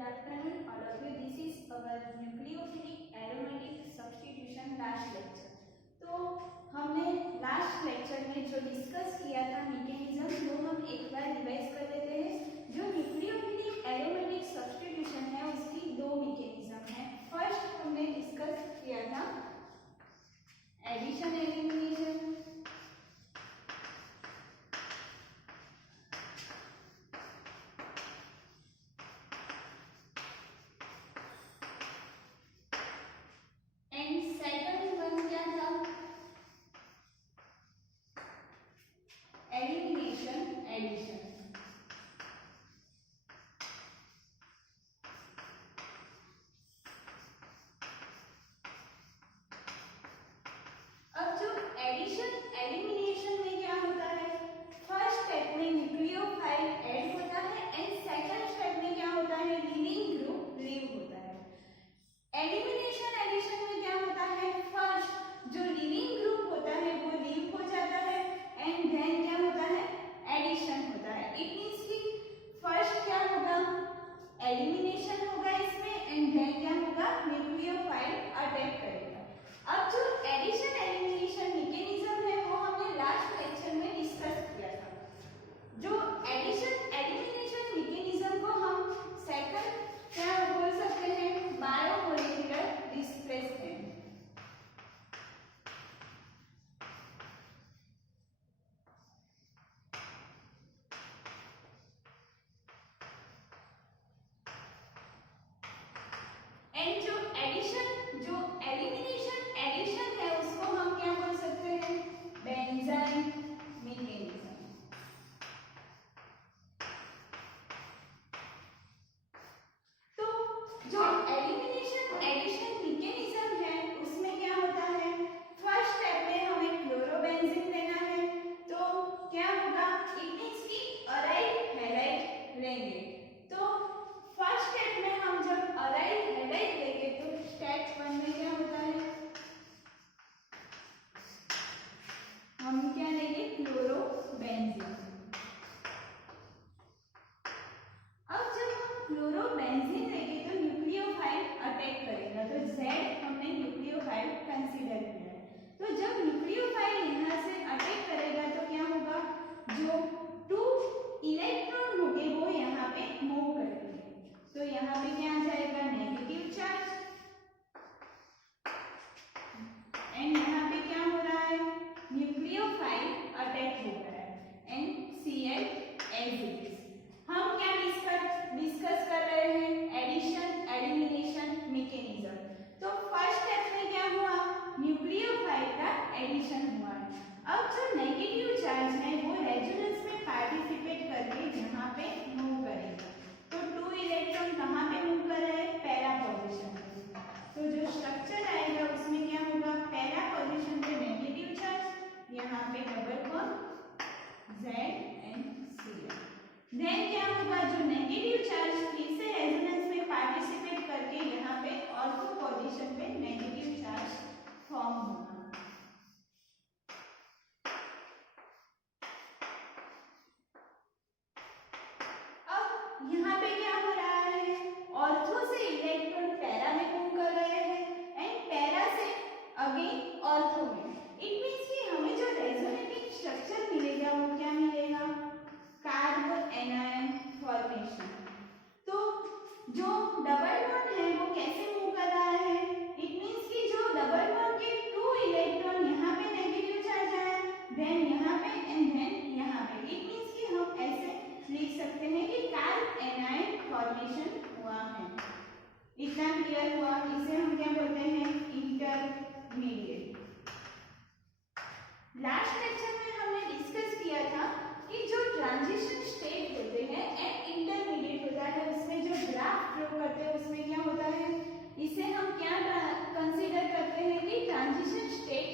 Good afternoon, all of you. This is our nucleophilic aromatic substitution last lecture. तो हमने last lecture में जो discuss किया था मैकेनिज्म, वो हम एक बार रिवाइज कर लेते हैं। जो न्यूक्लियोफिलिक एरोमेटिक सब्स्टिट्यूशन है उसकी दो मैकेनिज्म है। फर्स्ट हमने डिस्कस किया था एडिशन एलिमिनेशन, एडिशन एलिमिनेशन में क्या होता है, फर्स्ट स्टेप में न्यूक्लियोफाइल ऐड होता है एंड सेकंड स्टेप में क्या होता है, लीविंग ग्रुप लीव होता है। एलिमिनेशन एडिशन में क्या होता है, फर्स्ट जो लीविंग ग्रुप होता है वो लीव हो जाता है एंड देन क्या होता है, एडिशन होता है। इट मींस कि फर्स्ट क्या होगा, एलिमिनेशन होगा इसमें एंड देन क्या होगा, न्यूक्लियोफाइल अटैक करेगा। अब जो एडिशन एलिमिनेशन मैकेनिज्म है वो हमने लास्ट लेक्चर में डिस्कस किया था। जो एडिशन एलिमिनेशन मैकेनिज्म को हम सेकंड क्या बोल सकते हैं, बायोमोलिकुलर डिस्प्लेसमेंट। एंड जो एडिशन जो एलिमिनेशन एडिशन है उसको हम क्या बोल सकते हैं, बेंजाइन मैकेनिज्म। तो जो एलिमिनेशन एडिशन मैकेनिज्म है उसमें क्या होता है, फर्स्ट स्टेप में हमें क्लोरोबेंजीन लेना है। तो क्या होगा, इट मींस कि अराइल हैलाइड लेंगे। तो फर्स्ट स्टेप में हम जब अराइल हैलाइड लेंगे तो स्टेप 1 में क्या होता है, हम क्या लेंगे, क्लोरोबेंजीन। अब जब हम क्लोरोबेंजीन लेंगे तो न्यूक्लियोफाइल अटैक करेगा। तो Z हमने न्यूक्लियोफाइल कंसीडर किया है। तो जब न्यूक्लियोफाइल यहाँ से अटैक करेगा तो क्या होगा, जो 2 इलेक्ट्रॉन होंगे वो यहाँ पे मूव करेंगे। तो यहाँ पे क्या आ जाएगा, नेगेटिव चार्ज एंड यहाँ पे क्या हो रहा है, न्यूक्लियोफाइल अटैक हो रहा है and Cl as it is. हम क्या डिस्कस कर रहे हैं, एडिशन एलिमिनेशन मैकेनिज्म। तो फर्स्ट स्टेप में क्या हुआ, न्यूक्लियोफाइल का एडिशन हुआ है। अब जो नेगेटिव चार्ज है वो रेजोनेंस में पार्टिसिपेट करके यहाँ पे मूव करेगा। तो 2 इलेक्ट्रॉन कहाँ पे मूव कर रहे हैं, पैरा पोजीशन पे। तो जो स्ट्रक्चर आएगा उसमें क्या होगा, पैरा पोजीशन पे नेगेटिव चार्ज, यहाँ पे double bond Z and Cl। Then क्या होगा, जो नेगेटिव चार्ज फिर से रेजोनेंस में पार्टिसिपेट करके यहाँ पे ऑर्थो पोजीशन पे नेगेटिव चार्ज फॉर्म होगा। अब यहाँ पे क्या हो रहा है, ऑर्थो से इलेक्ट्रॉन पैरा में मूव कर रहे हैं एंड पैरा से अगेन ऑर्थो में। इट मींस कि हमें जो रेजोनेटिंग स्ट्रक्चर मिलेगा वो क्या मिलेगा, कार्बन एनायन फॉर्मेशन। तो जो डबल बॉन्ड है वो कैसे मूव कर रहा है, इट मींस कि जो डबल बॉन्ड के 2 इलेक्ट्रॉन यहाँ पे नेगेटिव चार्ज आया, देन यहाँ पे एंड देन यहाँ पे। इट मींस कि हम ऐसे लिख सकते हैं कि कार्ब एनायन फॉर्मेशन हुआ है। इतना क्लियर हुआ, इसे हम क्या बोलते हैं, इंटरमीडिएट। लास्ट लेक्चर में हमने डिस्कस किया था कि जो ट्रांजिशन स्टेट होते हैं एंड इंटरमीडिएट होता है, उसमें जो ग्राफ ड्रॉ करते हैं उसमें क्या होता है, इसे हम क्या कंसीडर करते हैं कि ट्रांजिशन स्टेट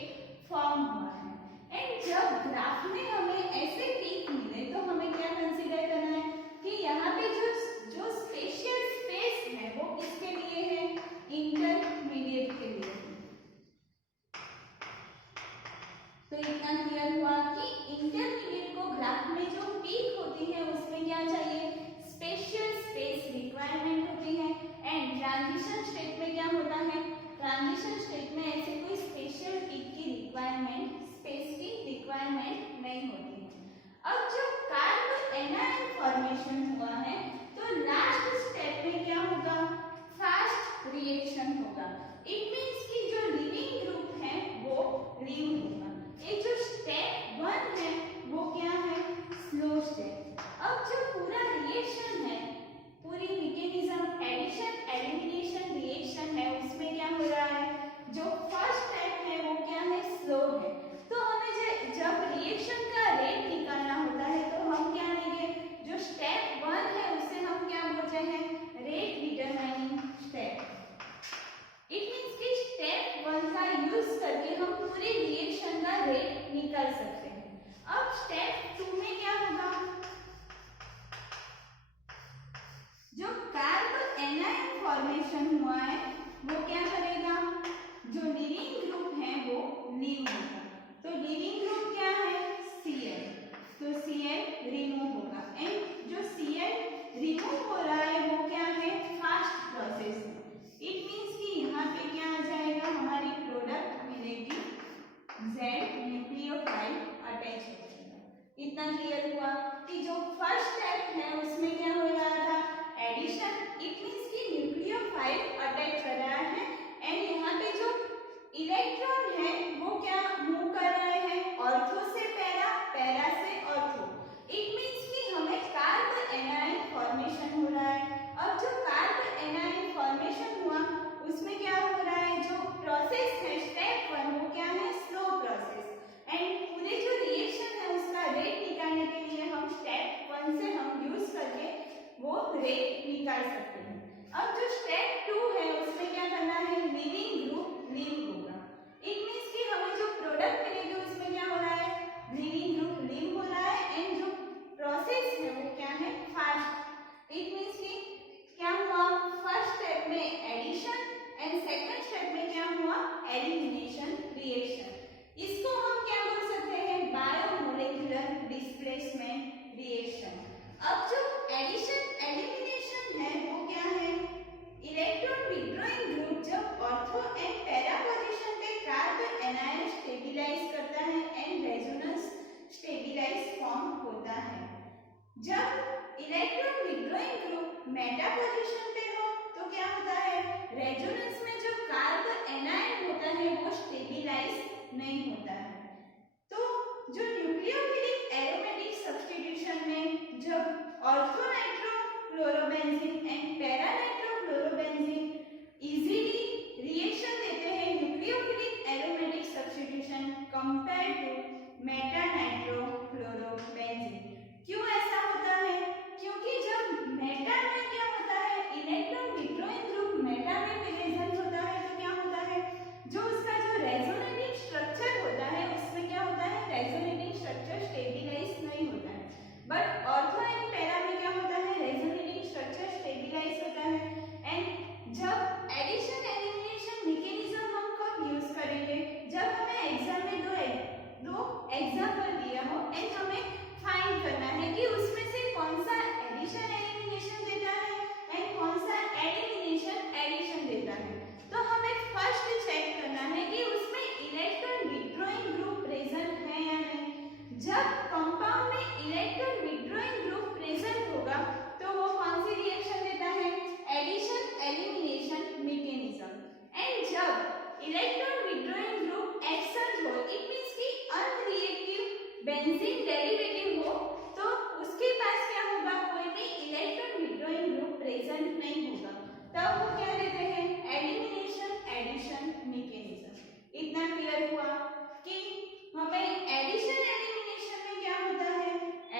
फॉर्म हुआ है। एंड जब ग्राफ में हमें ऐसे पीक मिले तो हमें क्या कंसीडर करना है कि यहाँ पे जो स्पेशियल स्पेस है वो किसके लिए है, इंटरमीडिएट के लिए। तो इतना क्लियर हुआ कि इंटरमीडिएट को ग्राफ में जो पीक होती है उसमें क्या चाहिए, स्पेशियल स्पेस रिक्वायरमेंट होती है। ट्रांजिशन स्टेट में क्या होता है, ट्रांजिशन स्टेट में ऐसे कोई स्पेशल हीट की रिक्वायरमेंट, स्पेस की रिक्वायरमेंट नहीं होती है। अब जब कार्ब एनायन फॉर्मेशन हुआ है तो लास्ट स्टेप में क्या होगा, फास्ट रिएक्शन होगा। इट मींस कि जो लिविंग ग्रुप है वो लीव होगा। ये जो स्टेप 1 है वो क्या है, स्लो स्टेप। अब जो पूरा रिएक्शन है, पूरी मैकेनिज्म एडिशन एलिमिनेशन रिएक्शन है, उसमें क्या हो रहा है, जो फर्स्ट स्टेप है वो क्या है, स्लो है। तो हमें जब रिएक्शन का रेट निकालना होता है तो हम क्या लेंगे, जो स्टेप 1 है उसे हम क्या बोलते हैं, rate determining step. It means कि स्टेप 1 का यूज करके हम पूरी रिएक्शन का रेट निकाल सकते हैं। अब स्टेप 2 में क्या होगा, जो कार्ब एनायन फॉर्मेशन हुआ है वो क्या करेगा, जो लिविंग ग्रुप है वो लीव होगा। तो लिविंग ग्रुप क्या है, Cl, तो Cl रिमूव होगा। एंड जो Cl रिमूव हो रहा है वो क्या है, फास्ट प्रोसेस है। इट मींस कि यहाँ पे क्या आ जाएगा, हमारी प्रोडक्ट मिलेगी Z न्यूक्लियोफाइल अटैच हो जाएगा। इतना क्लियर हुआ कि जो फर्स्ट स्टेप है उसमें क्या हो रहा था, एडिशन। इट मींस कि न्यूक्लियोफाइल अटैच कर रहा है एंड यहाँ पे जो इलेक्ट्रॉन है वो क्या मूव कर रहे हैं, ऑर्थो से पैरा, पैरा से ऑर्थो। इट मींस कि हमें कार्ब एनायन फॉर्मेशन हो रहा है। अब जो कार्ब एनायन फॉर्मेशन हुआ उसमें क्या हो रहा है, जो प्रोसेस है स्टेप 1 वो क्या है, स्लो प्रोसेस। एंड पूरे जो रिएक्शन है उसका रेट निकालने के लिए हम स्टेप 1 से हम यूज करके वो रेट निकाल सकते हैं। अब जो स्टेप 2 है उसमें क्या करना है, लिविंग ग्रुप लीव होगा। इट मींस कि हमें जो प्रोडक्ट मिलेगी उसमें क्या हो रहा है, लिविंग ग्रुप लीव हो रहा है एंड जो प्रोसेस है वो क्या है, फास्ट। इट मींस कि क्या हुआ, फर्स्ट स्टेप में एडिशन एंड सेकंड स्टेप में क्या हुआ, एलिमिनेशन रिएक्शन। इसको हम क्या बोल सकते हैं, बायोमोलेक्युलर डिस्प्लेसमेंट रिएक्शन। अब जो एडिशन एलिमिनेशन है वो क्या है, इलेक्ट्रॉन विड्रॉइंग ग्रुप जब ऑर्थो एंड पैरा पोजीशन पे कार्ब एनायन स्टेबिलाइज करता है एंड रेजोनेंस स्टेबिलाइज फॉर्म होता है। जब electron withdrawing group Meta position पे हो तो क्या होता है, रेजोनेंस में जो कार्ब एनायन होता है वो स्टेबिलाइज नहीं होता है। तो जो न्यूक्लियोफिलिक एरोमेटिक सब्स्टिट्यूशन में जब ortho nitrochlorobenzene and para nitrochlorobenzene easily reaction देते हैं nucleophilic aromatic substitution compare to meta nitrochlorobenzene. क्यों ऐसा होता है, क्योंकि जब मेटा में क्या होता है, इलेक्ट्रॉन विड्रॉइंग ग्रुप मेटा में प्रेजेंट होता है तो क्या होता है, जो उसका जो रेजोनेटिंग स्ट्रक्चर होता है उसमें क्या होता है, रेजोनेटिंग स्ट्रक्चर स्टेबिलाइज नहीं होता है। बट ऑर्थो एंड पैरा में क्या होता है, रेजोनेटिंग स्ट्रक्चर स्टेबिलाइज होता है। एंड जब एडिशन एलिमिनेशन मैकेनिज्म हम कब यूज करेंगे, जब हमें एग्जाम में दो एग्जांपल दिया हो एंड हमें फाइंड करना है कि उसमें से कौन सा एडिशन एलिमिनेशन देता है एंड कौन सा एलिमिनेशन एडिशन देता है। तो हमें फर्स्ट चेक करना है कि उसमें इलेक्ट्रॉन विड्रॉइंग ग्रुप प्रेजेंट है या नहीं। जब कंपाउंड में इलेक्ट्रॉन विड्रॉइंग ग्रुप प्रेजेंट होगा तो वो कौन सी रिएक्शन देता है, एडिशन एलिमिनेशन मैकेनिज्म। एंड जब इलेक्ट्रॉन विड्रॉइंग ग्रुप एक्सेप्ट हो, इट मींस कि अनरिएक्टिव बेंजीन डेरिवेटिव हो, तो उसके पास क्या होगा, कोई भी इलेक्ट्रॉन विड्रॉइंग ग्रुप प्रेजेंट नहीं होगा। तब वो क्या देते हैं, एलिमिनेशन एडिशन मैकेनिज्म। इतना क्लियर हुआ कि हमें एडिशन एलिमिनेशन में क्या होता है,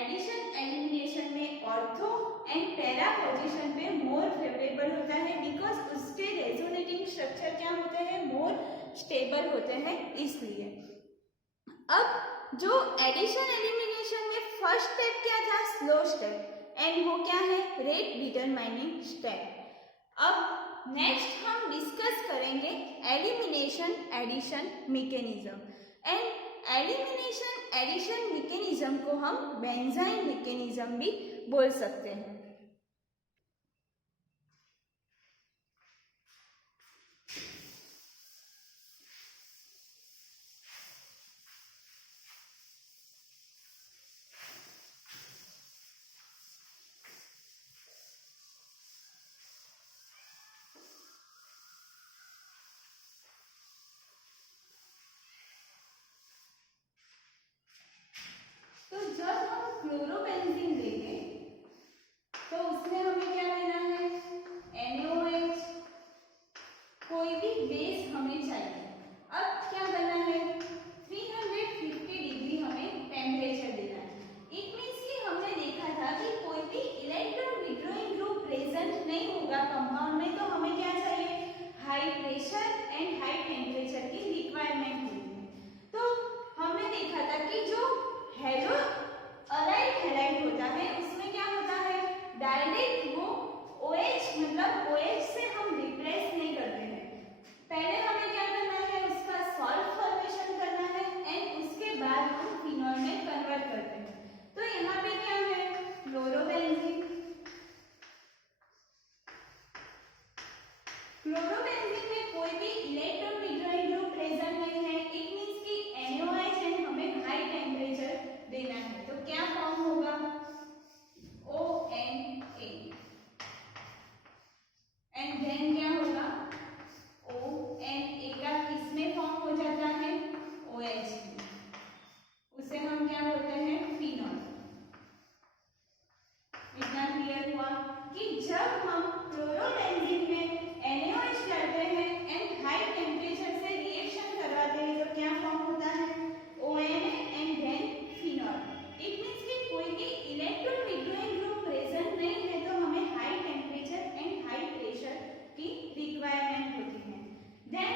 एडिशन एलिमिनेशन में ऑर्थो एंड पैरा पोजीशन पे मोर फेवरेबल होता है बिकॉज उसके रेजोनेटिंग स्ट्रक्चर क्या होते हैं, मोर स्टेबल होते हैं इसलिए। अब जो एडिशन एलिमिनेशन में फर्स्ट स्टेप क्या था, स्लो स्टेप, एंड वो क्या है, रेट डिटरमाइनिंग स्टेप। अब नेक्स्ट हम डिस्कस करेंगे elimination addition mechanism. And elimination addition mechanism को हम बेंजाइन मैकेनिज्म भी बोल सकते हैं। जब हम क्लोरोबेंजीन लेंगे तो उसमें हमें क्या लेना है, NaOH, कोई भी बेस हमें चाहिए। अब क्या करना है, 350 डिग्री हमें टेम्परेचर देना है। इट मीन्स कि हमने देखा था कि कोई भी इलेक्ट्रॉन विड्रॉइंग ग्रुप प्रेजेंट नहीं होगा कंपाउंड में, तो हमें क्या चाहिए, high pressure and high temperature की रिक्वायरमेंट होती है। तो हमने देखा था कि जो हेलो अलाइड हैलाइड होता है उसमें क्या होता है, डायरेक्ट वो OH मतलब OH से हम रिप्लेस नहीं करते हैं। पहले हमें क्या करना है, उसका सॉल्ट फॉर्मेशन करना है एंड उसके बाद हम फिनॉल में कन्वर्ट करते हैं। तो यहाँ पे क्या है, क्लोरोबेंजीन। क्लोरोबेंजीन में कोई भी इलेक्ट्रॉन विड्रॉइंग ग्रुप प्रेजेंट नहीं है। इट मींस कि NaOH एंड हमें हाई टेम्परेचर देना है। तो क्या फॉर्म होगा, ONA एंड देन क्या होगा, ONA का किसमें फॉर्म हो जाता है, OH में, उसे हम क्या बोलते हैं, फिनॉल। इतना क्लियर हुआ कि जब हम क्लोरोबेंजीन में NaOH डालते हैं एंड हाई टेम्परेचर से रिएक्शन करवाते हैं तो क्या फॉर्म होता है, ONA and then phenol. It means कि कोई भी इलेक्ट्रॉन विड्रॉइंग ग्रुप प्रेजेंट नहीं है तो हमें high temperature and high pressure की रिक्वायरमेंट होती है। देन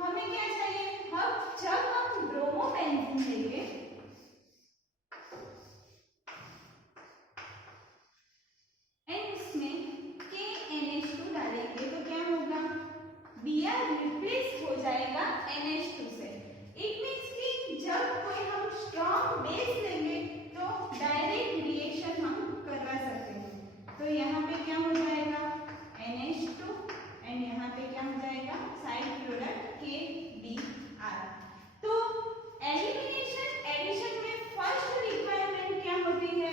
हमें क्या चाहिए, अब जब हम ब्रोमोबेंजीन लेंगे एंड उसमें KNH2 डालेंगे तो क्या होगा, Br रिप्लेस हो जाएगा NH2 से। इट मींस कि जब कोई हम स्ट्रॉन्ग बेस लेंगे तो डायरेक्ट रिएक्शन हम करवा सकते हैं। तो यहाँ पे क्या हो जाएगा, NH2 एंड यहाँ पे क्या हो जाएगा, साइड प्रोडक्ट KBr। तो एलिमिनेशन एडिशन में फर्स्ट रिक्वायरमेंट क्या होती है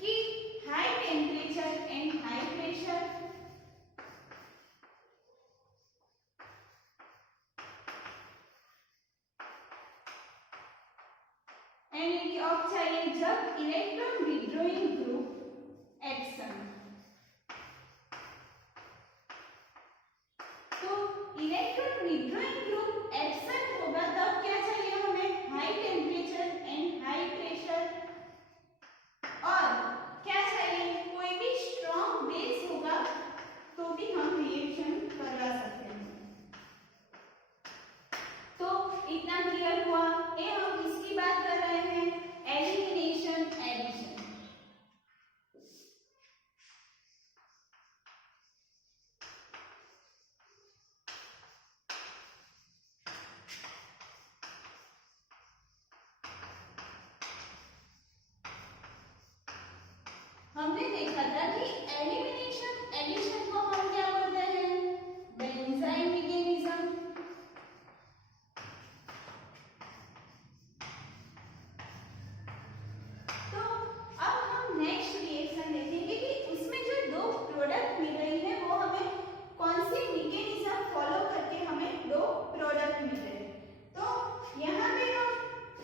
कि high temperature and high pressure. And अब चाहिए जब इलेक्ट्रॉन विड्रॉइंग ग्रुप एक्शन। तो इलेक्ट्रॉन विड्रॉइंग ग्रुप एक्शन होगा तब क्या चाहिए हमें, high temperature and high pressure, और क्या चाहिए, कोई भी स्ट्रॉन्ग बेस होगा तो भी हम रिएक्शन करवा सकते हैं। तो इतना क्लियर हुआ। ये हम किसकी बात कर रहे हैं, एलिमिनेशन एडिशन। हमने देखा था कि एलिमिनेशन एडिशन को हम क्या बोलते हैं, बेंजाइन मैकेनिज्म। तो अब हम नेक्स्ट रिएक्शन देखेंगे कि उसमें जो दो प्रोडक्ट मिल रही है वो हमें कौन सी मैकेनिज्म फॉलो करके हमें दो प्रोडक्ट मिल रहे हैं। तो यहाँ पे हम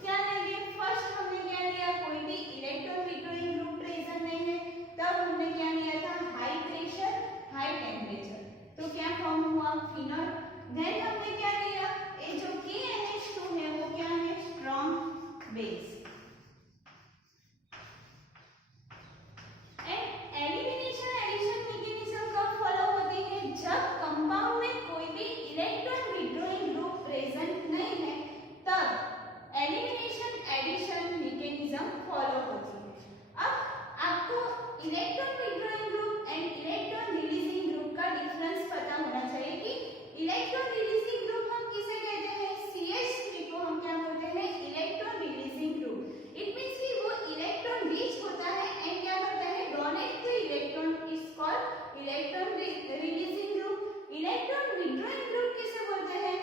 क्या लेंगे, फर्स्ट हमने क्या लिया, कोई भी इलेक्ट्रॉन विड्रॉइंग ग्रुप प्रेजेंट नहीं है, तब हमने क्या लिया था, हाई प्रेशर हाई टेम्परेचर। तो क्या फॉर्म हुआ, फिनॉल। देन हमने क्या लिया, ये जो KNH2 है वो क्या है, strong base. Elimination addition mechanism कब फॉलो होती है, जब कंपाउंड में कोई भी इलेक्ट्रॉन विड्रॉइंग ग्रुप प्रेजेंट नहीं है तब एलिमिनेशन एडिशन मैकेनिज्म फॉलो होती है। अब आपको electron withdrawing group and electron releasing group का डिफरेंस पता होना चाहिए कि इलेक्ट्रॉन रिलीजिंग ग्रुप हम किसे कहते हैं, CH3 को हम क्या बोलते हैं, electron releasing group. It means कि वो इलेक्ट्रॉन रीच होता है एंड क्या करता है, donate the electron, is called electron releasing group. Electron withdrawing group किसे बोलते हैं,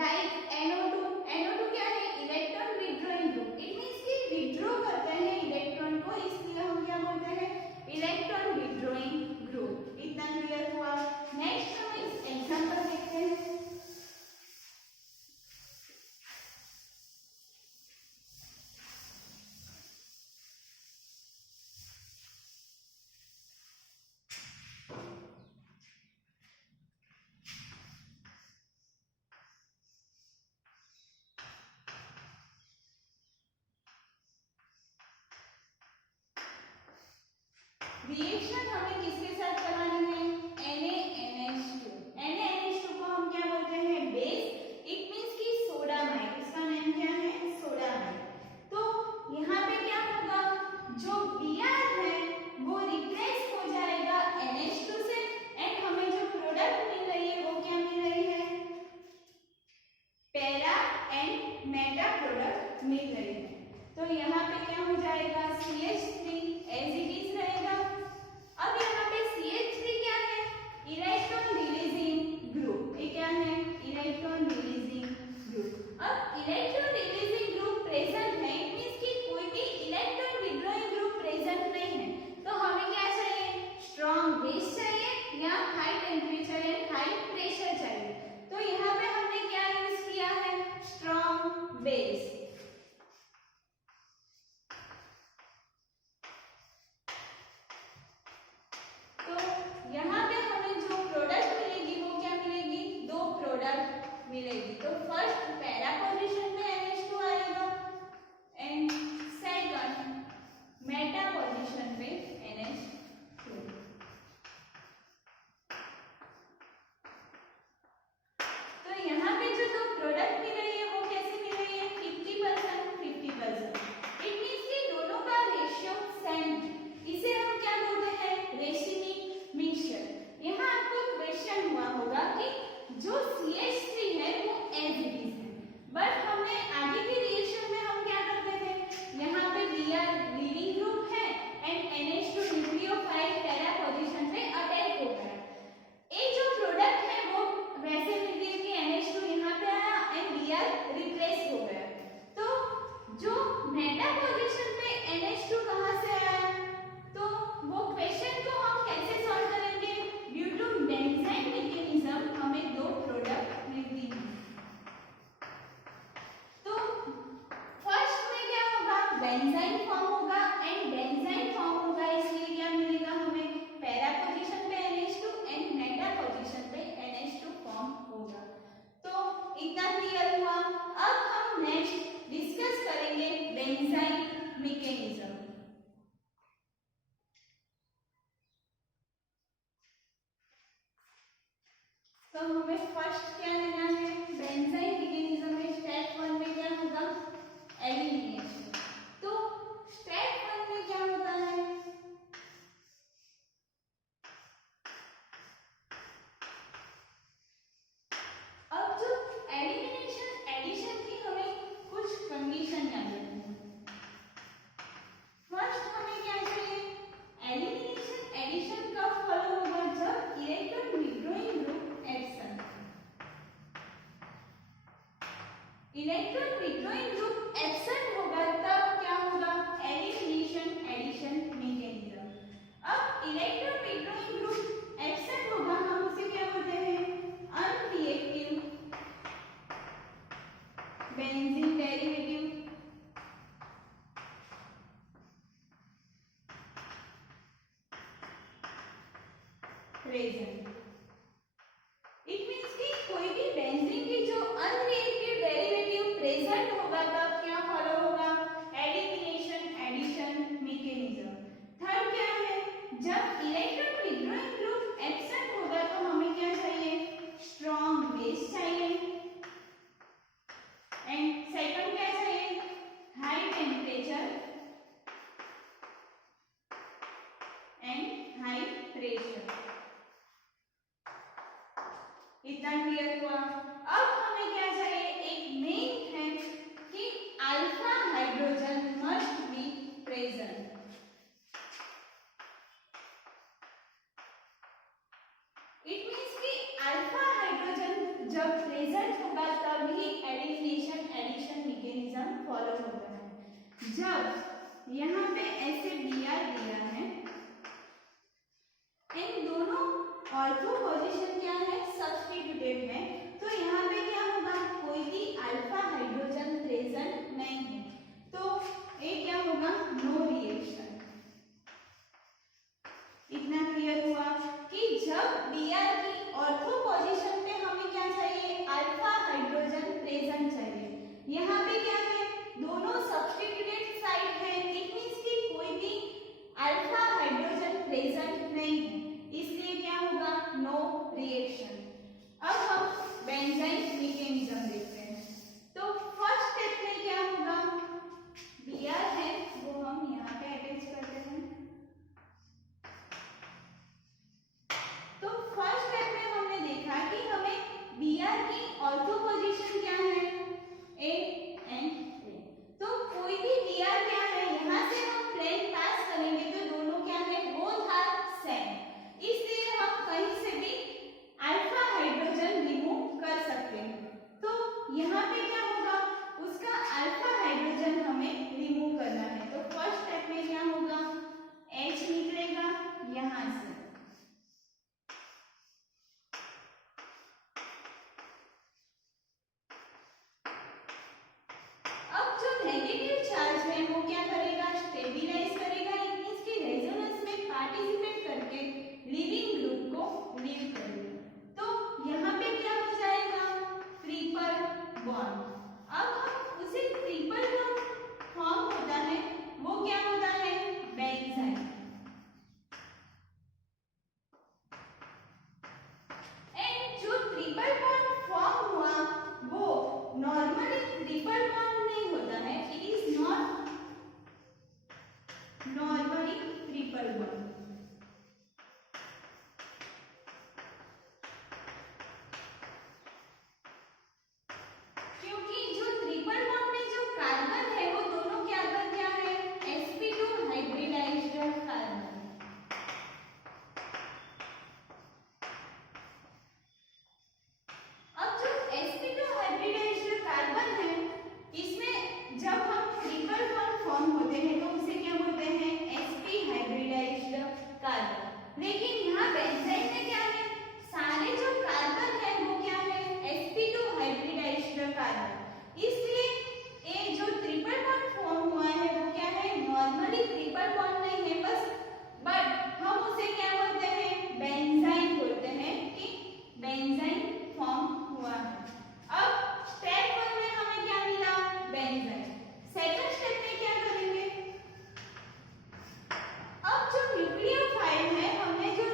लाइक NO2। NO2 क्या है, electron withdrawing group. It means कि विड्रॉ करते हैं इलेक्ट्रॉन को, इसलिए हम क्या बोलते हैं, इलेक्ट्रॉन रिएक्शन हमें किसके साथ करवानी है? NaNH2। NaNH2 को हम क्या बोलते हैं? बेस। इट मींस कि सोडामाइड, इसका नाम क्या है? सोडामाइड। तो यहाँ पे क्या होगा? जो Br है वो रिप्लेस हो जाएगा NH2 से एंड हमें जो प्रोडक्ट मिल रही है वो क्या मिल रही है? पैरा एंड मेटा प्रोडक्ट मिल रही है। तो यहाँ पे क्या हो जाएगा? CH3 एज इट इज रहेगा। अब यहाँ पे CH3 क्या है? Electron releasing group. ये क्या है? Electron releasing group. अब इलेक्ट्रॉन रिलीजिंग ग्रुप प्रेजेंट है, इट मींस कि कोई भी इलेक्ट्रॉन विड्रॉइंग ग्रुप प्रेजेंट नहीं है। तो हमें क्या चाहिए? स्ट्रॉन्ग बेस चाहिए या high temperature and high pressure चाहिए। तो यहाँ पे हमने क्या यूज किया है? Strong base. तो यहाँ पे हमें जो प्रोडक्ट मिलेगी वो क्या मिलेगी? दो प्रोडक्ट मिलेगी। तो फर्स्ट पैरा पोजीशन पे NH2 आएगा एंड सेकंड मेटा पोजीशन पे NH2। तो यहाँ पे जो दो प्रोडक्ट मिल रही है वो कैसे मिल रही है? 50% 50%। इट मींस कि दोनों का रेशियो सेम। इसे हम क्या बोलते हैं? Racemic mixture. यहाँ आपको क्वेश्चन हुआ होगा कि जो CH3 है वो एज इट इज है, बट हमने आगे के रिएक्शन में हम क्या करते थे? यहाँ पे Br लीविंग ग्रुप है and NH2 nucleophile para position पे अटैच हो गया। ये जो प्रोडक्ट है वो वैसे मिल रही है कि NH2 यहाँ पे आया एंड Br रिप्लेस हो गया। तो जो मेटा पोजीशन पे NH2 कहाँ से आया? तो वो क्वेश्चन को हम कैसे सॉल्व करेंगे? ड्यू टू बेंजाइन मैकेनिज्म हमें दो प्रोडक्ट मिलती है। तो फर्स्ट में क्या होगा? बेंजाइन फॉर्म होगा एंड बेंजाइन फॉर्म होगा इसलिए क्या मिलेगा हमें? पैरा पोजीशन पे NH2 एंड मेटा पोजीशन पे NH2 फॉर्म होगा। तो इतना क्लियर हुआ। अब हम नेक्स्ट डिस्कस करेंगे बेंजाइन मैकेनिज्म। तो हमें फर्स्ट क्या लेना है? बेंजाइन मैकेनिज्म में स्टेप 1 में क्या होगा? एलिमिनेशन। तो स्टेप 1 में क्या होता है? अब जो एलिमिनेशन एडिशन की हमें कुछ कंडीशन याद रखनी है। फर्स्ट हमें क्या चाहिए? एलिमिनेशन एडिशन कब फॉलो होगा? जब electron withdrawing group action. Electron withdrawing group absent होगा तब क्या होगा? Elimination addition mechanism. अब इलेक्ट्रॉन विड्रॉइंग ग्रुप एब्सेंट होगा, हम उसे क्या बोलते हैं? Unreactive benzene derivative present. It means कि कोई भी बेंजीन की जो अनरिएक्टिव डेरिवेटिव प्रेजेंट होगा तब क्या फॉलो होगा? Elimination addition mechanism. थर्ड क्या है? जब इलेक्ट्रॉन विड्रॉइंग ग्रुप एब्सेंट होगा तो हमें क्या चाहिए? स्ट्रॉन्ग बेस चाहिए एंड सेकंड क्या चाहिए? High temperature and high pressure. इतना क्लियर हुआ। अब हमें क्या चाहिए? एक मेन है कि alpha hydrogen must be present. It means कि अल्फा हाइड्रोजन जब प्रेजेंट होगा तभी एलिमिनेशन एडिशन मैकेनिज्म फॉलो होता है। जब यहाँ पे ऐसे Br दिया है इन दोनों ऑर्थो पोजीशन क्या है? सब्स्टिट्यूटेड है। तो यहाँ पे क्या होगा? कोई भी अल्फा हाइड्रोजन प्रेजेंट नहीं है, तो ये क्या होगा? No reaction. इतना क्लियर हुआ कि जब Br की ऑर्थो पोजीशन पे हमें क्या चाहिए? अल्फा हाइड्रोजन प्रेजेंट चाहिए। यहाँ पे क्या है? दोनों सब्स्टिट्यूटेड साइड है। इट मींस कि कोई भी अल्फा हाइड्रोजन प्रेजेंट रिएक्शन। अब हम बेंजाइन मैकेनिज्म देखते हैं। तो फर्स्ट स्टेप में क्या होगा, Br है वो हम यहाँ पे अटैच करते हैं। तो फर्स्ट स्टेप में हमने देखा कि हमें Br की ऑर्थो पोजीशन क्या है, A एंड A। तो कोई भी Br क्या है, यहाँ से हम प्लेन पास करेंगे तो दोनों क्या है, बोथ आर सेम, इसलिए हम कहीं से भी अल्फा हाइड्रोजन रिमूव कर सकते हैं। तो यहाँ पे क्या होगा, उसका अल्फा हाइड्रोजन हमें रिमूव करना है। तो फर्स्ट स्टेप में क्या होगा, H निकलेगा यहाँ से, अब जो नेगेटिव चार्ज है वो क्या करेगा, स्टेबलाइज करेगा, इसकी रेजोनेंस में पार्टिसिपेट करके लिविंग ग्रुप को लीव करेगा। तो यहाँ पे क्या हो जाएगा, ट्रिपल बॉन्ड। अब हम उसे ट्रिपल बॉन्ड फॉर्म होता है वो क्या होता है, बेंजाइन। एंड जो ट्रिपल बॉन्ड फॉर्म हुआ वो नॉर्मली ट्रिपल बॉन्ड नहीं होता है, it is not normally triple bond. क्योंकि जो ट्रिपल बॉन्ड में जो कार्बन है वो दोनों कार्बन क्या है, sp2 हाइब्रिडाइज्ड कार्बन। अब जो sp2 हाइब्रिडाइज्ड कार्बन है, इसमें जब हम ट्रिपल बॉन्ड फॉर्म होते हैं तो उसे क्या बोलते हैं, sp हाइब्रिडाइज्ड कार्बन। लेकिन यहाँ बेंजाइन में क्या है, सारे जो कार्बन है वो क्या है, sp2 हाइब्रिडाइज्ड कार्बन, इसलिए ये जो ट्रिपल बॉन्ड फॉर्म हुआ है वो क्या है, नॉर्मली ट्रिपल बॉन्ड नहीं है बस, बट हम उसे क्या बोलते हैं, बेंजाइन बोलते हैं कि बेंजाइन फॉर्म हुआ है। अब स्टेप 1 में हमें क्या मिला, बेंजाइन। सेकंड स्टेप में क्या करेंगे, अब जो न्यूक्लियोफाइल है हमने जो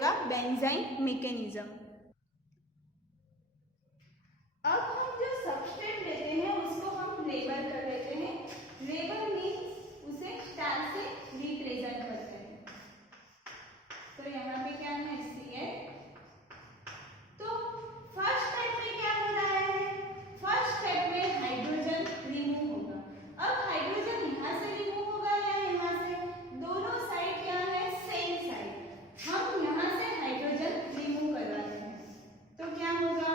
होगा बेंजाइन मैकेनिज्म। अब हम जो सबस्ट्रेट लेते हैं उसको हम लेबल कर लेते हैं। लेबल मीन्स उसे स्टार से रिप्रेजेंट करते हैं। तो यहाँ पे क्या है Cl। तो फर्स्ट स्टेप में क्या हो रहा है, फर्स्ट स्टेप में हाइड्रोजन रिमूव होगा। अब हाइड्रोजन यहाँ से रिमूव होगा या यहाँ से, दोनों साइड क्या है सेम साइड। हम यहाँ से हाइड्रोजन रिमूव करवाते हैं तो क्या होगा,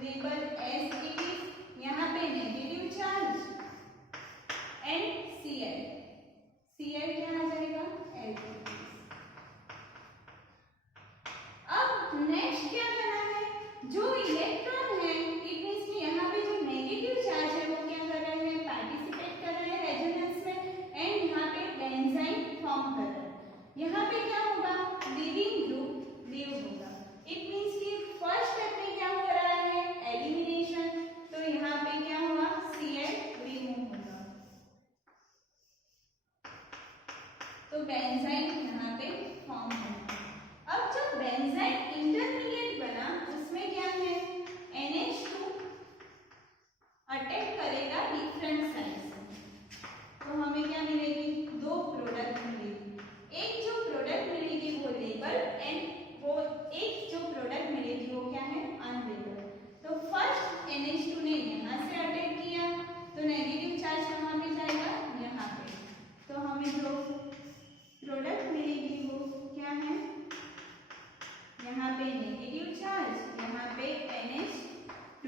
लेबल एज इट इज, यहाँ पे negative charge and Cl। Cl क्या आ जाएगा एज इट इज। अब नेक्स्ट क्या करना है, जो इलेक्ट्रॉन है इट मींस कि यहाँ पे जो नेगेटिव चार्ज है वो क्या कर रहे हैं, पार्टिसिपेट कर रहे हैं रेजोनेंस में एंड यहाँ पे बेंजाइन फॉर्म कर रहे हैं। यहाँ पे क्या होगा, लीविंग ग्रुप लीव होगा। इट मींस कि फर्स्ट स्टेप में क्या हो रहा है एलिमिनेशन, तो यहाँ पे क्या हुआ Cl रिमूव होगा। तो बेंजाइन यहाँ पे फॉर्म होगा। अब जब बेंजाइन इंटरमीडिएट बना उसमें क्या है NH2 अटैक करेगा डिफरेंट साइड से, तो हमें क्या मिलेगी, दो प्रोडक्ट मिलेगी। एक जो प्रोडक्ट मिलेगी वो लेबल एंड वो एक जो प्रोडक्ट मिलेगी वो क्या है अनलेबल। तो फर्स्ट NH2 ने यहाँ से अटैक किया तो नेगेटिव चार्ज कहाँ पे जाएगा, यहाँ पे। तो हमें जो प्रोडक्ट मिलेगी वो क्या है, यहाँ पे नेगेटिव चार्ज, यहाँ पे NH2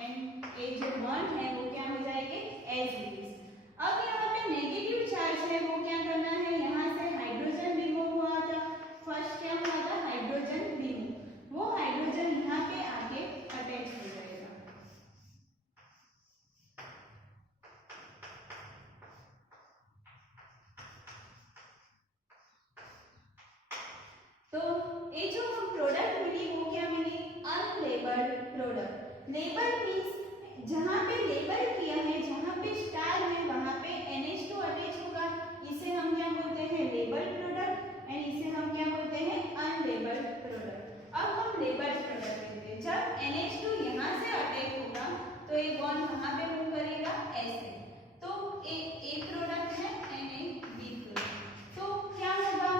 एंड ये जो बॉन्ड है वो क्या हो जाएंगे एज इट इज। अब यहाँ पे नेगेटिव चार्ज है वो क्या करना है, यहाँ से हाइड्रोजन रिमूव हुआ था। फर्स्ट क्या हुआ था हाइड्रोजन रिमूव, वो हाइड्रोजन यहाँ पे आके अटैच हो जाएगा। तो ये जो प्रोडक्ट मिली वो क्या मिली अनलेबल्ड प्रोडक्ट। लेबल मींस जहाँ पे लेबल किया है, जहाँ पे स्टार है वहाँ पे NH2 अटैच होगा, इसे हम क्या बोलते हैं लेबल प्रोडक्ट एंड इसे हम क्या बोलते हैं अनलेबल्ड प्रोडक्ट। अब हम लेबल प्रोडक्ट लेते हैं, जब NH2 यहाँ से अटैक होगा तो ये बॉन्ड कहाँ पे मूव करेगा ऐसे, तो ए प्रोडक्ट है एंड ए बी प्रोडक्ट। तो क्या होगा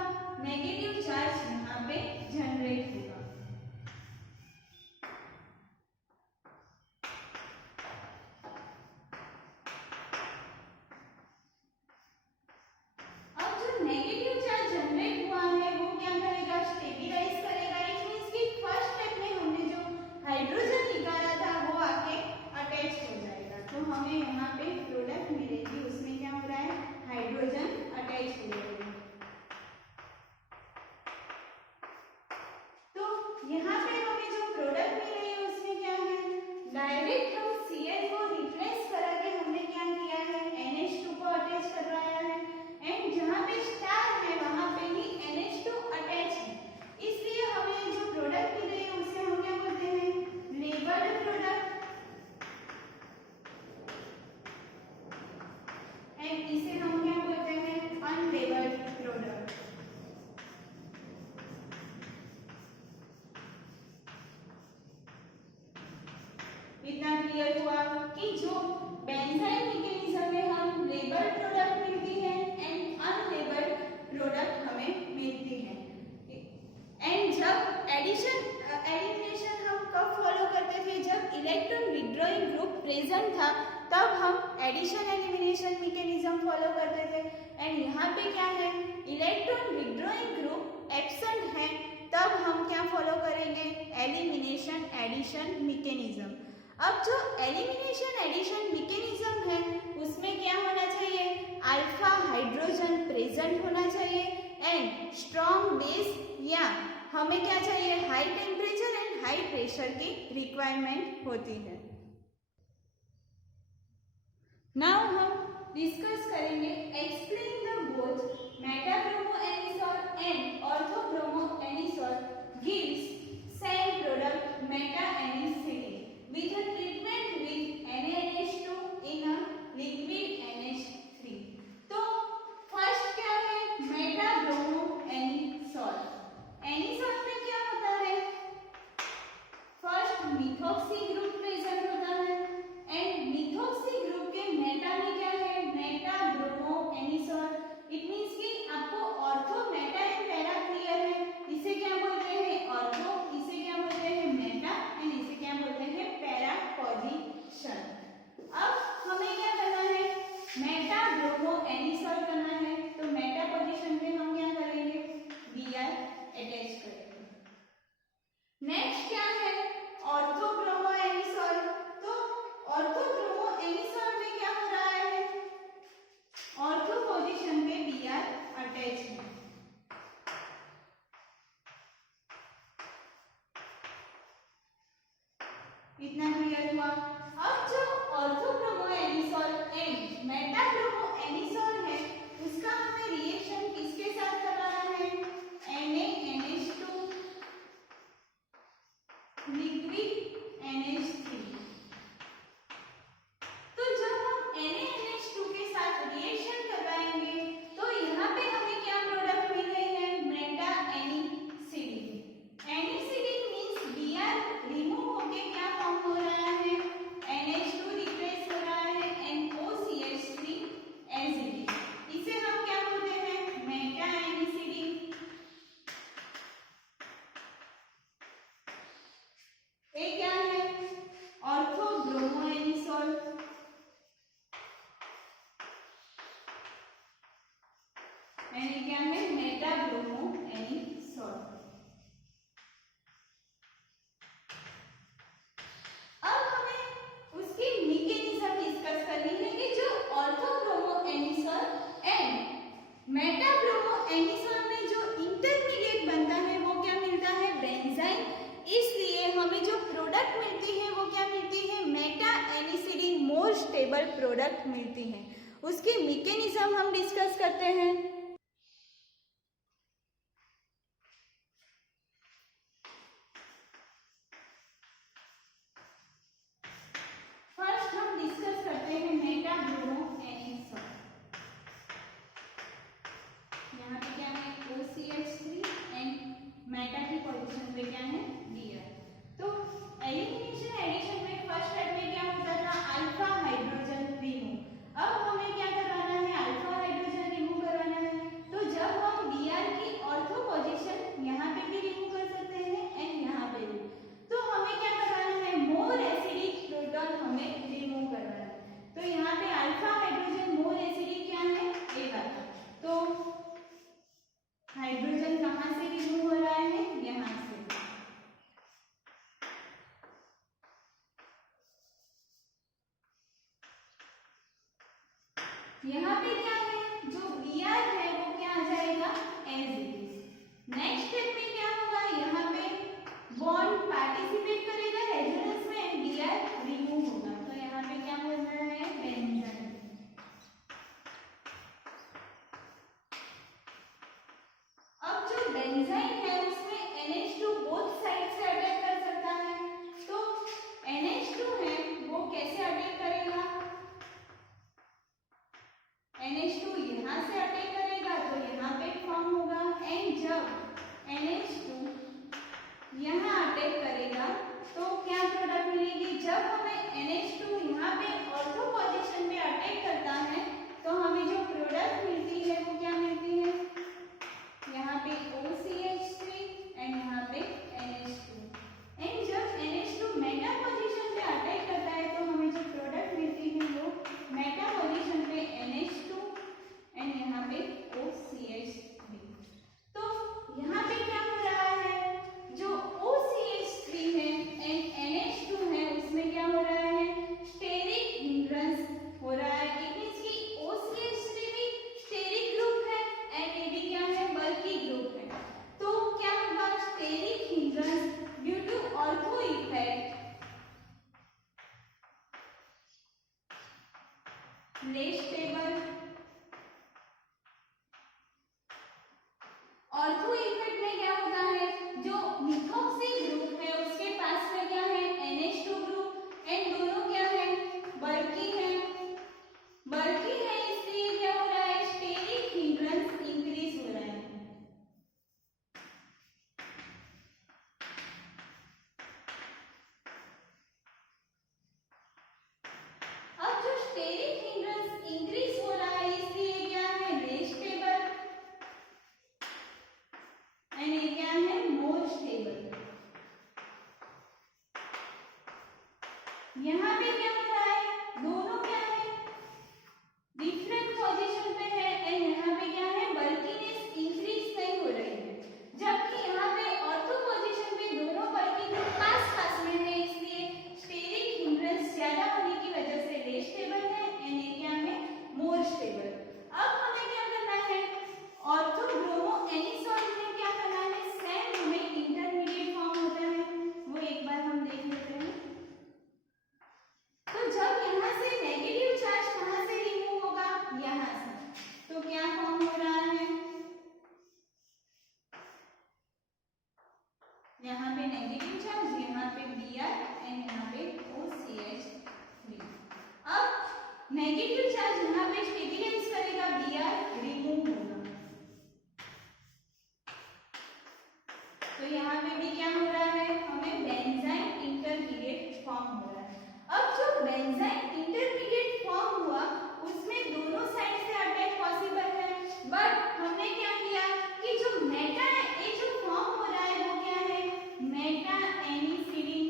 नेगेटिव चार्ज यहाँ पे जनरेट होगा। अब जो नेगेटिव चार्ज जनरेट हुआ है वो क्या करेगा स्टेबलाइज करेगा। इट मींस कि फर्स्ट स्टेप में हमने जो हाइड्रोजन निकाला था वो आके अटैच हो जाएगा। तो हमें यहाँ पे प्रोडक्ट मिलेगी उसमें क्या हो रहा है हाइड्रोजन अटैच हो जाएगा। यहाँ पे हमें जो प्रोडक्ट मिल रही है उसमें क्या है, डायरेक्ट हम Cl को रिप्लेस करा के हमने क्या किया है NH2 को अटैच करवाया है एंड जहाँ पे स्टार है वहाँ पे ही NH2 अटैच है, इसलिए हमें जो प्रोडक्ट मिल रही है उसे हम क्या बोलते हैं लेबल्ड प्रोडक्ट एंड इसे हम क्या बोलते हैं अनलेबल्ड प्रोडक्ट। इतना क्लियर हुआ कि जो बेंजाइन मैकेनिज्म में हम लेबल्ड प्रोडक्ट मिलती है एंड अनलेबल्ड प्रोडक्ट हमें मिलती है। एंड जब एलिमिनेशन हम कब फॉलो करते थे, जब इलेक्ट्रॉन विड्रॉइंग ग्रुप प्रेजेंट था तब हम एडिशन एलिमिनेशन मैकेनिज्म फॉलो करते थे। एंड यहाँ पे क्या है इलेक्ट्रॉन विड्रॉइंग ग्रुप एब्सेंट है तब हम क्या फॉलो करेंगे एलिमिनेशन एडिशन मैकेनिज्म। अब जो एलिमिनेशन एडिशन मैकेनिज्म है उसमें क्या होना चाहिए अल्फा हाइड्रोजन प्रेजेंट होना चाहिए एंड स्ट्रॉन्ग बेस, या हमें क्या चाहिए high temperature and high pressure की रिक्वायरमेंट होती है। नाउ हम डिस्कस करेंगे explain the both meta bromo anisole and ortho bromo anisole gives same product meta anisidine with a treatment with NaNH2 in a liquid NH3। तो फर्स्ट क्या है Meta-bromo-anisole. Anisole ortho Meta and para clear है, इसे क्या बोलते हैं ऑर्थो, इसे क्या बोलते हैं मेटा एंड इसे क्या बोलते हैं पैरा पोजीशन। अब हमें क्या करना है मेटा ब्रोमो एनिसोल करना है, तो मेटा पोजीशन पे हम क्या करेंगे Br अटैच करेंगे। नेक्स्ट क्या है ऑर्थो ब्रोमो एनिसोल, तो ऑर्थो ब्रोमो एनिसोल में क्या हो रहा है ऑर्थो पोजीशन पे Br अटैच है। इतना क्लियर हुआ। अब जो ortho bromo anisole and Meta bromo anisole है उसका हमें रिएक्शन किसके साथ कराना है NaNH2 लिक्विड NH3। तो जब हम NaNH2 के साथ रिएक्शन करवाएंगे तो यहाँ पे हमें क्या प्रोडक्ट मिल रही है मेटा एनिसिडिन। एनिसिडिन मींस Br रिमूव होके क्या फॉर्म हो रहा है NH2 रिप्लेस हो रहा है NOCH3 एज इट इज, इसे हम क्या बोलते हैं मेटा एनिसिडिन। ये क्या है ऑर्थो ब्रोमो एनिसोल, यानी क्या है मेटा ब्रोमो एनिसोल। अब हमें उसकी मैकेनिज्म डिस्कस करनी है कि जो ortho bromo anisole and Meta bromo anisole में जो इंटरमीडिएट बनता है वो क्या मिलता है बेंजाइन, इसलिए हमें जो प्रोडक्ट मिलती है वो क्या मिलती है मेटा एनिसिडिन मोर स्टेबल प्रोडक्ट मिलती है। उसकी मैकेनिज्म हम डिस्कस करते हैं। फर्स्ट हम डिस्कस करते हैं मेटा ब्रोमो एनिसोल। यहाँ पे क्या है OCH3 एंड मेटा की पोजीशन पे क्या है Br। तो एलिमिनेशन एडिशन में फर्स्ट स्टेप में क्या होता था अल्फा हाइड्रोजन रिमूव। अब हमें क्या करवाना है अल्फा हाइड्रोजन रिमूव करवाना है, तो जब हम Br की ऑर्थो पोजीशन यहाँ पे भी रिमूव कर सकते हैं एंड यहाँ पे भी, तो हमें क्या करवाना है मोर एसिडिक प्रोटॉन हमें रिमूव करवाना है। तो यहाँ पे अल्फा हाइड्रोजन मोर एसिडिक क्या है ए वाला, तो हाइड्रोजन कहाँ से रिमूव हो रहा है यहाँ से। यहाँ पे क्या है जो Br है वो क्या आ जाएगा as it is. Next step में क्या होगा यहाँ पे बॉन्ड पार्टिसिपेट करेगा रेजोनेंस में Br रिमूव होगा, तो यहाँ पे क्या हो रहा है बेंजाइन। अब जो बेंजाइन है उसमें NH2 बोथ साइड से अटैक कर सकता है, तो NH2 है वो कैसे अटैक करेगा NH2 यहाँ से अटैक करेगा तो यहाँ पे फॉर्म होगा एंड जब NH2 यहाँ अटैक करेगा तो क्या प्रोडक्ट मिलेगी। जब हमें NH2 यहाँ पे ऑर्थो पोजीशन पे अटैक करता है तो हमें जो प्रोडक्ट मिलती है वो क्या मिलती है यहाँ पे OCH3 एंड यहाँ पे NH2 एंड जब NH2 मेटा पोजीशन पे अटैक करता है तो हमें जो प्रोडक्ट मिलती है वो मेटा पोजीशन पे NH2 एंड यहाँ पे OCH3। तो यहाँ पे क्या हो रहा है जो OCH3 है एंड NH2 है उसमें क्या हो रहा है स्टेरिक हिंड्रेंस हो रहा है। इट मींस कि OCH3 भी स्टेरिक ग्रुप है एंड ये भी क्या है बल्की ग्रुप है, तो क्या होगा steric hindrance due to ortho effect less stable. Ortho effect में क्या होता है जो मिथॉक्सी ग्रुप है उसके पास में क्या है NH2 ग्रुप एंड दोनों क्या है बल्की है, बल्की है इसलिए क्या हो रहा है स्टेरिक हिंड्रेंस इंक्रीज हो रहा है। अब जो स्टेरिक हिंड्रेंस इंक्रीज हो रहा है इसलिए क्या है लेस स्टेबल। नेगेटिव चार्ज यहाँ पे स्टेबिलाइज करेगा, Br रिमूव होगा। तो यहाँ पे भी क्या हो रहा है, हमें बेंजाइन इंटरमीडिएट फॉर्म हो रहा है। अब जो बेंजाइन इंटरमीडिएट फॉर्म हुआ उसमें दोनों साइड से अटैक पॉसिबल है, बट हमने क्या किया कि जो मेटा ये जो फॉर्म हो रहा है वो क्या है, मेटा एनिसिलिन।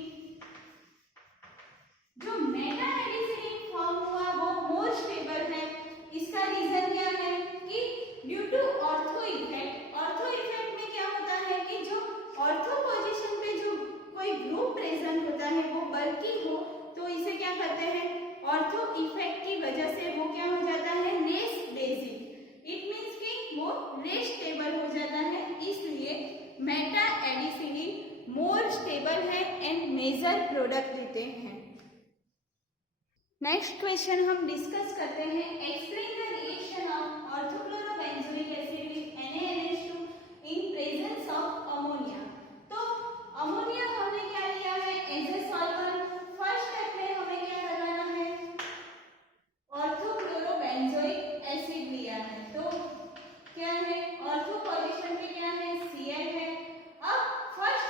जो मेटा एनिसिलिन फॉर्म हुआ वो मोर स्टेबल है। इसका रीजन क्या है कि due to ortho effect. Ortho effect में क्या होता है कि जो ऑर्थो पोजीशन पे जो कोई ग्रुप प्रेजेंट होता है वो बल्कि हो, तो इसे क्या करते हैं, ऑर्थो इफेक्ट की वजह से वो क्या हो जाता है, लेस बेसिक। इट मींस कि वो लेस स्टेबल हो जाता है, इसलिए मेटा एडिसिलिन मोर स्टेबल है एंड मेजर प्रोडक्ट देते हैं। नेक्स्ट क्वेश्चन हम डिस्कस करते हैं, explain the reaction of orthochlorobenzoic acid with NaNH2 in presence of ammonia. तो अमोनिया हमने क्या लिया है as a solvent. First step में हमें क्या करवाना है, ऑर्थोक्लोरोबेंजोइक एसिड लिया है, तो क्या है, ऑर्थो पोजीशन पे क्या है, Cl है। अब फर्स्ट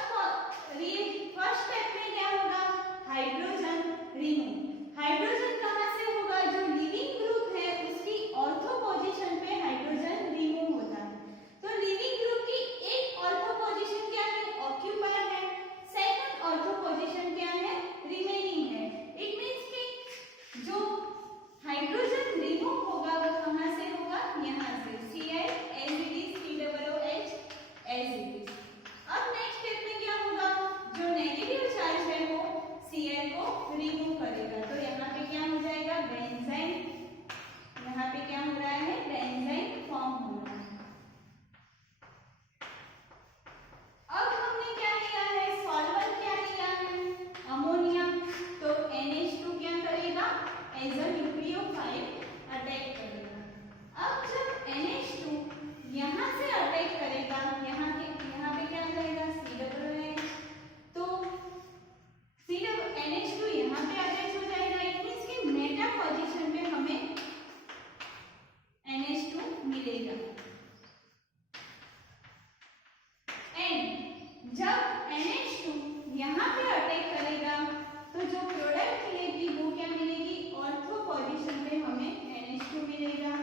स्टेप में क्या होगा, हाइड्रोजन रिमूव। हाइड्रोजन कहाँ से होगा, जो लिविंग ग्रुप है उसकी ऑर्थो पोजीशन पे हाइड्रोजन रिमूव होता है। तो लिविंग ग्रुप की एक ऑर्थो पोजीशन क्या है, ऑक्यूपायर है, सेकंड ऑर्थो पोजीशन क्या है, रिमेनिंग है। इट मींस कि जो हाइड्रोजन रिमूव होगा वो कहाँ से होगा, यहाँ से, Cl as it is, COOH as it is। अब नेक्स्ट स्टेप में क्या होगा, जो नेगेटिव चार्ज है वो Cl को रिमूव करेगा, तो यहाँ पे क्या हो जाएगा, बेंजाइन। यहाँ पे क्या हो रहा है, बेंजाइन फॉर्म हो रहा है। अब हमने क्या लिया है, सॉल्वेंट क्या लिया है, अमोनिया। तो NH2 क्या करेगा, एज अ न्यूक्लियोफाइल अटैक करेगा। अब जब NH2 यहाँ से अटैक करेगा, यहाँ पे क्या करेगा, COOH, तो NH2 यहाँ पे अटैच हो जाएगा। इट मींस कि मेटा पोजीशन पे हमें NH2 मिलेगा। एंड जब NH2 यहाँ पे अटैक करेगा तो जो प्रोडक्ट मिलेगी वो क्या मिलेगी, ऑर्थो पोजीशन पे हमें NH2 मिलेगा।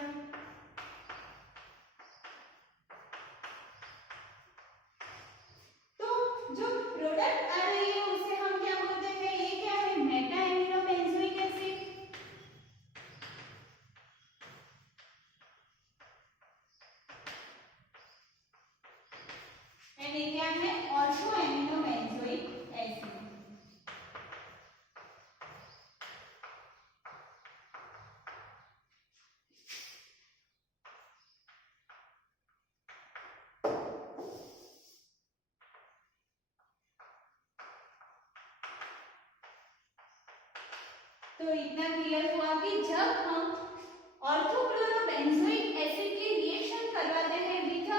तो जो प्रोडक्ट आ रही है उसे हम क्या बोलते हैं, ये क्या है, Meta amino benzoic acid. And ये क्या है, ऑर्थो एमिनो बेंजोइक एसिड। तो इतना क्लियर हुआ कि जब हम ऑर्थोक्लोरोबेंजोइक एसिड की रिएक्शन करवाते हैं with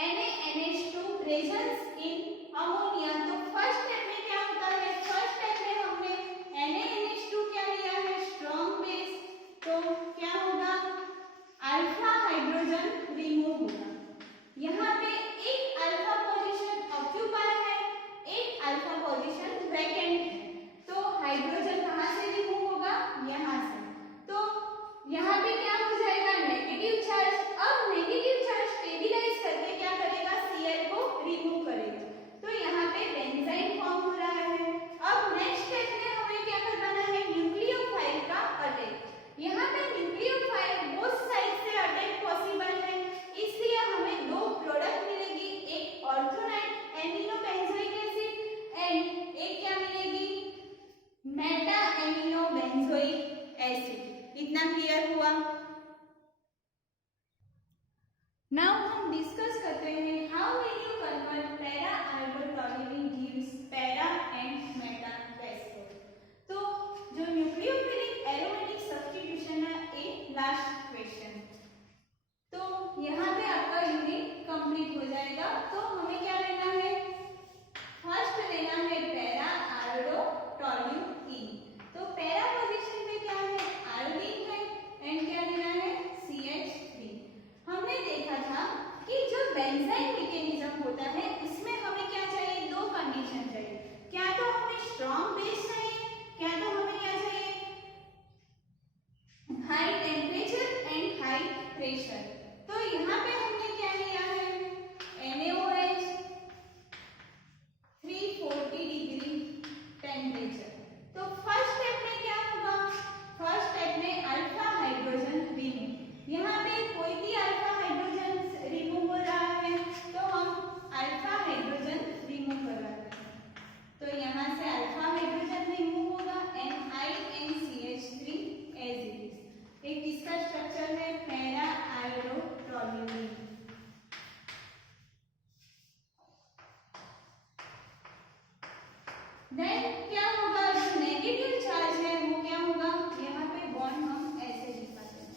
NaNH2 presence in ammonia, तो फर्स्ट स्टेप में क्या होता है, फर्स्ट स्टेप में हमने NaNH2 क्या लिया है, स्ट्रॉन्ग बेस, तो क्या होगा, अल्फा हाइड्रोजन रिमूव होगा। यहाँ पे एक अल्फा पोजीशन ऑक्यूपाई है, एक अल्फा पोजीशन वैकेंट है, तो हाइड्रोजन कहाँ से रिमूव होगा, यहाँ से। तो यहाँ पे क्या हो जाएगा, नेगेटिव चार्ज। अब नेगेटिव चार्ज स्टेबिलाइज करके क्या करेगा, Cl को रिमूव करेगा, तो यहाँ पे बेंजाइन फॉर्म हो रहा है। अब नेक्स्ट स्टेप में हमें क्या करवाना है, न्यूक्लियोफाइल का अटैक। यहाँ पे न्यूक्लियोफाइल बोथ साइड से अटैक पॉसिबल है, इसलिए हमें दो प्रोडक्ट मिलेगी, एक ortho amino benzoic acid and एक क्या मिलेगी, मेटा एमिनो बेंजोइक एसिड। इतना क्लियर हुआ। नाउ हम डिस्कस करते हैं how will you convert para iodotoluene gives para and meta cascade. तो जो न्यूक्लियोफिलिक एरोमेटिक सब्स्टिट्यूशन है, ये लास्ट क्वेश्चन। तो यहाँ पे आपका यूनिट कंप्लीट हो जाएगा। तो हमें क्या लेना है, फर्स्ट लेना है पैरा आयोडोटोल्यूइन। तो पैरा पोजीशन पे क्या है, आयोडीन है, प्रेशर। तो यहाँ पे हमने क्या लिया है, NaOH 340 डिग्री टेम्परेचर। तो फर्स्ट स्टेप में क्या होगा, फर्स्ट स्टेप में अल्फा हाइड्रोजन रिमूव। यहाँ पे कोई भी अल्फा हाइड्रोजन रिमूव हो रहा है तो हम अल्फा हाइड्रोजन रिमूव कर रहे हैं। तो यहाँ से अल्फा हाइड्रोजन रिमूव होगा NiNCH3 एज इट इज। एक किसका स्ट्रक्चर है, पैरा आयोडो टोल्यूनि। देन क्या होगा, जो नेगेटिव चार्ज है वो क्या होगा, यहाँ पे बॉन्ड हम ऐसे दिखाते हैं।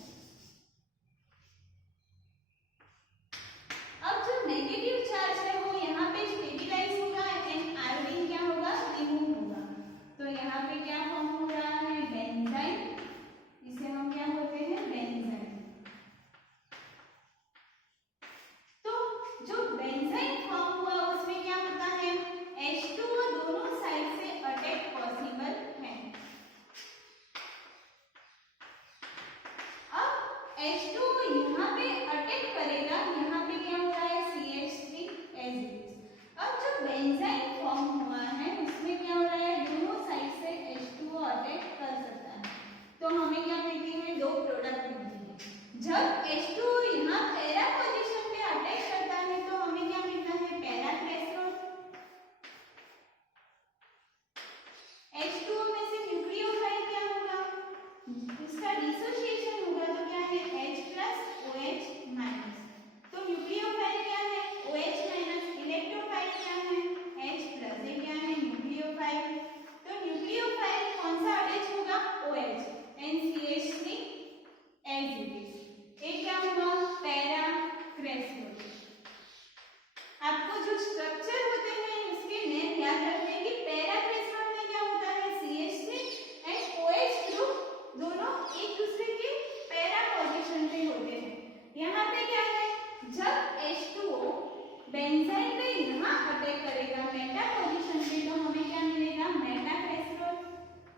अब जो नेगेटिव चार्ज है वो यहाँ पे स्टेबलाइज होगा एंड आयोडीन क्या होगा, रिमूव होगा। तो यहाँ पे क्या फॉर्म हो रहा है, बेंजाइन। इसे हम क्या बोलते हैं, बेंजाइन। तो जो बेंजाइन फॉर्म हुआ उसमें क्या होता है, H2O दोनों साइड से अटैक पॉसिबल है। अब H2O यहाँ पे अटैक करेगा, यहाँ पे क्या हो रहा है, CH3 एज इट इज। अब जो बेंजाइन फॉर्म हुआ है उसमें क्या हो रहा है, दोनों साइड से H2O अटैक कर सकता है। तो हमें क्या मिलती है, दो प्रोडक्ट मिलती है। जब H2O यहाँ पैरा पोजीशन पे अटैक करता है तो हमें क्या मिलता है, पैरा क्रेसरोल। H2O में से न्यूक्लियोफाइल क्या होगा, इसका डिसोसिएशन होगा तो क्या है, H+OH-। तो न्यूक्लियोफाइल क्या है, OH-। इलेक्ट्रोफाइल क्या है, H+। ये क्या है, न्यूक्लियोफाइल। तो न्यूक्लियोफाइल कौन सा अटैच होगा, OH NCH3 as it is. ये क्या होगा, पैरा क्रेसरोल। आपको जो स्ट्रक्चर होते हैं उसके नेम याद रखने हैं कि पैरा क्रेसरोल में क्या होता है, CH3 एंड OH ग्रुप दोनों एक दूसरे के पैरा पोजीशन पे होते हैं। यहाँ पे क्या है, जब H2O बेंजाइन पे यहाँ अटैक करेगा मेटा पोजीशन पे तो हमें क्या मिलेगा, मेटा क्रेसरोल।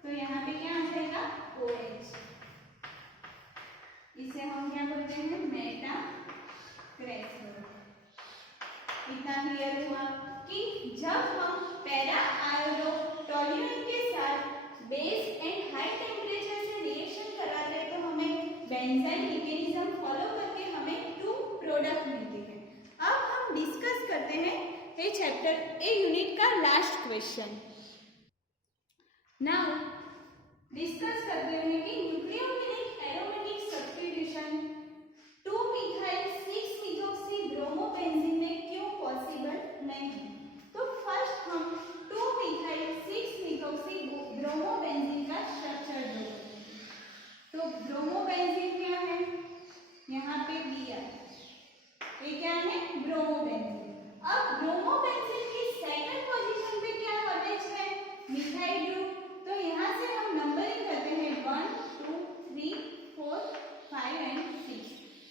तो यहाँ पे क्या आ जाएगा, OH। इसे हम क्या बोलते हैं, मेटा क्रेसरोल। इतना क्लियर हुआ कि जब हम पैरा आयोडो टोल्यूनि के साथ बेस एंड हाई टेम्परेचर से रिएक्शन कराते हैं तो हमें बेंजाइन मैकेनिज्म फॉलो करके हमें टू प्रोडक्ट मिलते हैं। अब हम डिस्कस करते हैं ये चैप्टर ए यूनिट का लास्ट क्वेश्चन। नाउ डिस्कस करते हैं कि न्यूक्लियोफिलिक एरोमेटिक सब्स्टिट्यूशन 2-मिथाइल-6-मिथोक्सी-ब्रोमोबेंजीन में क्यों पॉसिबल नहीं। तो फर्स्ट हम 2-मिथाइल-6-मिथोक्सी-ब्रोमोबेंजीन का स्ट्रक्चर देखते हैं। तो ब्रोमोबेंजीन क्या है, यहाँ पे Br, ये क्या है, ब्रोमोबेंजीन। अब ब्रोमोबेंजीन की सेकंड पोजीशन पे क्या अटैच है, मिथाइल ग्रुप। तो यहाँ से हम नंबरिंग करते हैं 1 2 3 4 5 एंड 6।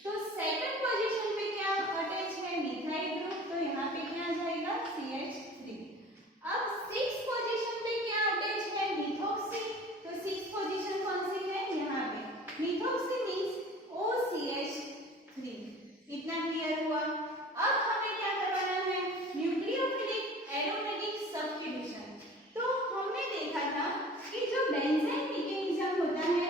तो सेकंड पोजीशन पे क्या अटैच है, मिथाइल ग्रुप। तो यहाँ पे क्या आ जाएगा, CH3। अब 6 पोजीशन पे क्या अटैच है, मिथोक्सी। तो 6 पोजीशन कौन सी है, यहाँ पे मिथोक्सी मींस OCH3। इतना क्लियर हुआ। अब हमें क्या करवाना है, न्यूक्लियोफिलिक एरोमेटिक सब्स्टिट्यूशन। तो हमने देखा था कि जो बेंजाइन मैकेनिज्म होता है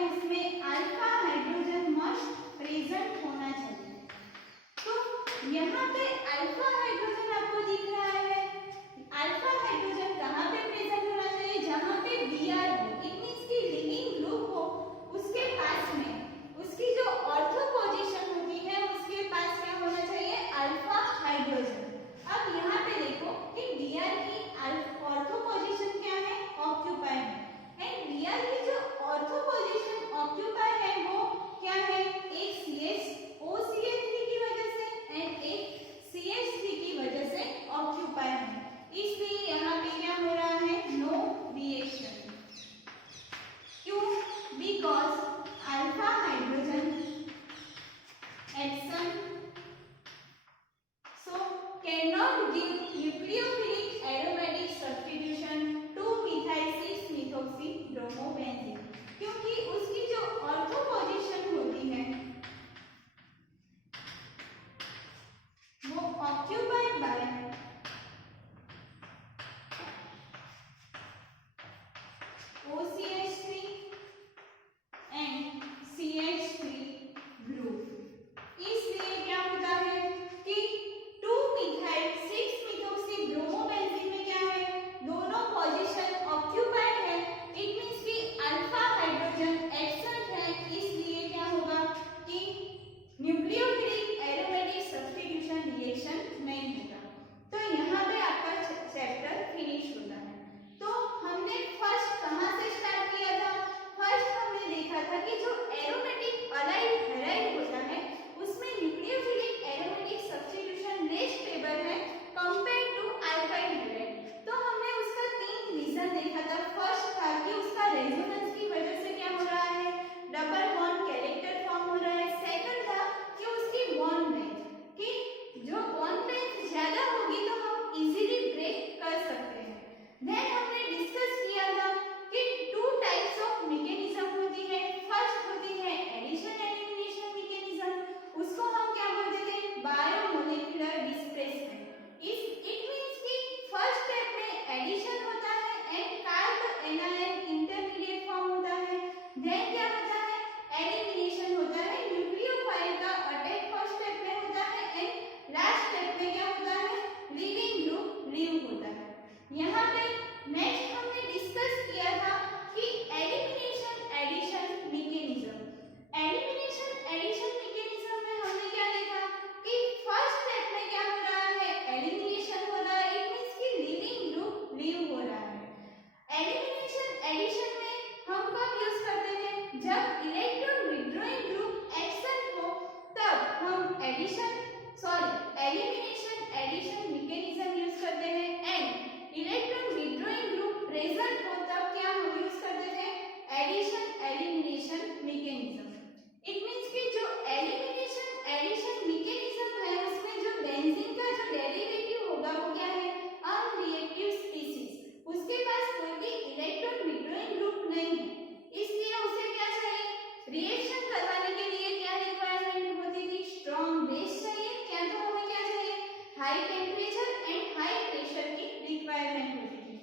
रिएक्शन करवाने के लिए क्या रिक्वायरमेंट होती थी? स्ट्रॉन्ग बेस चाहिए, क्या तो हमें क्या चाहिए? High temperature and high pressure की रिक्वायरमेंट होती थी।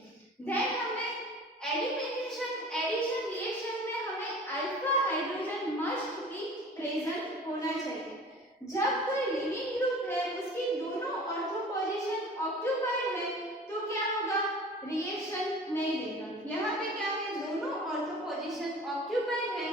देन हमें एडिशन रिएक्शन में हमें alpha hydrogen must be present होना चाहिए। जब कोई लिविंग ग्रुप है उसकी दोनों ऑर्थो पोजीशन ऑक्यूपाइड है तो क्या होगा? रिएक्शन नहीं देगा। यहाँ पे क्या है? दोनों ऑर्थो पोजीशन ऑक्यूपाइड है,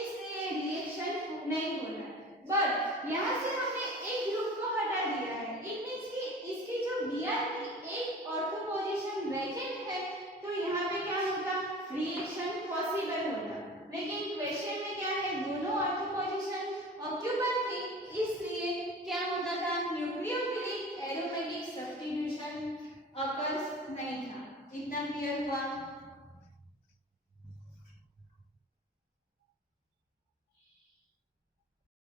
इसलिए रिएक्शन नहीं हो रहा है। बट यहाँ से हमने एक ग्रुप को हटा दिया है, इट मींस कि इसकी जो Br की एक ऑर्थो पोजीशन वैकेंट है तो यहाँ पे क्या होगा? रिएक्शन पॉसिबल होगा। लेकिन क्वेश्चन में क्या है? दोनों ऑर्थो पोजीशन ऑक्यूपाइड थी, इसलिए क्या होता था? न्यूक्लियोफिलिक एरोमेटिक सब्स्टिट्यूशन अकर्स नहीं था। इतना क्लियर हुआ?